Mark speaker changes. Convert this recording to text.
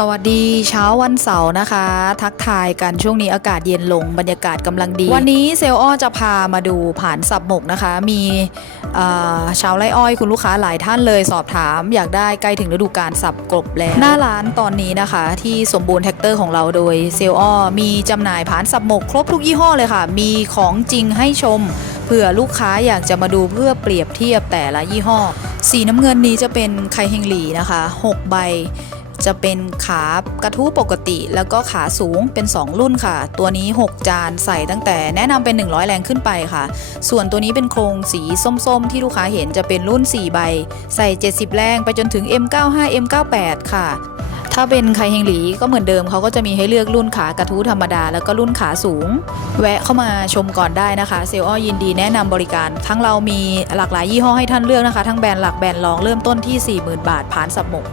Speaker 1: สวัสดีเช้าวันเสาร์นะคะ ทักทายกันช่วงนี้อากาศเย็นลงบรรยากาศกำลังดี วันนี้เซลอ้อจะพามาดูผ่านสับหมกนะคะ มีชาวไร่อ้อยคุณลูกค้าหลายท่านเลยสอบถาม อยากได้ใกล้ถึงฤดูกาลสับกลบแล้ว หน้าร้านตอนนี้นะคะ ที่สมบูรณ์แท็กเตอร์ของเราโดยเซลอ้อมีจำหน่ายผ่านสับหมก ครบทุกยี่ห้อเลยค่ะ มีของจริงให้ชมเผื่อลูกค้าอยากจะมาดูเพื่อเปรียบเทียบแต่ละยี่ห้อ สีน้ำเงินนี้จะเป็นไคเฮงหลีนะคะ 6 ใบ จะเป็นขากระทู้ปกติ แล้วก็ขาสูงเป็น 2 รุ่นค่ะ ตัวนี้ 6 จานใส่ตั้งแต่แนะนำเป็น 100 แรงขึ้นไปค่ะ ส่วนตัวนี้เป็นโครงสีส้มๆ ที่ลูกค้าเห็นจะเป็นรุ่น 4 ใบ ใส่ 70 แรงไปจนถึง M95 M98 ค่ะ ถ้าเป็นไคเฮงหลีก็เหมือนเดิมเขาก็จะมีให้เลือกรุ่นขากระทู้ธรรมดา แล้วก็รุ่นขาสูง แวะเข้ามาชมก่อนได้นะคะ เซลอ้อยินดีแนะนำบริการ ทั้งเรามีหลากหลายยี่ห้อให้ท่านเลือกนะคะ ทั้งแบรนด์หลักแบรนด์รองเริ่มต้นที่ 40,000 บาทผ่านสับหมก